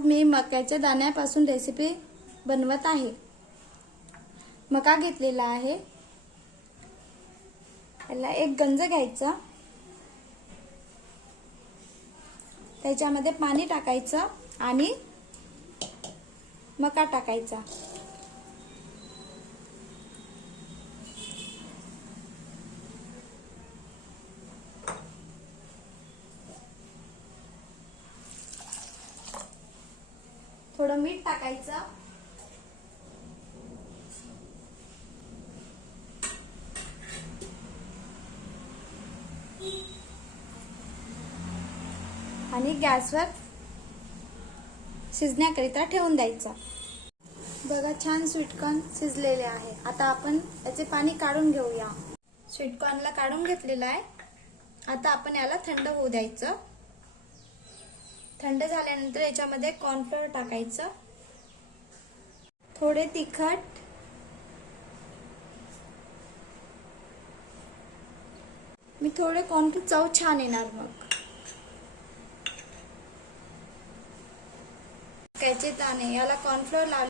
आज मी मक्याच्या दाण्यापासून रेसिपी बनवत आहे। मका घेतलेला आहे, याला एक गंज घ्यायचा, त्याच्यामध्ये पाणी टाकायचं आणि मका टाकायचा। थोडं मीठ टाकायचं, आणि गॅसवर शिजण्याकरिता ठेवून द्यायचा। बघा छान स्वीटकॉर्न शिजलेले आहे। आता आपण याचे पाणी काढून घेऊया। स्वीटकॉर्नला काढून घेतलेला आहे। आता आपण याला थंड होऊ द्यायचं। थंड झाल्यानंतर याच्यामध्ये कॉर्नफ्लोअर टाकायचं, थोडे तिखट, मी थोडे कॉर्नफ्लोअर चव छान येणार मग। मक्याचे दाणे याला कॉर्नफ्लोअर लावले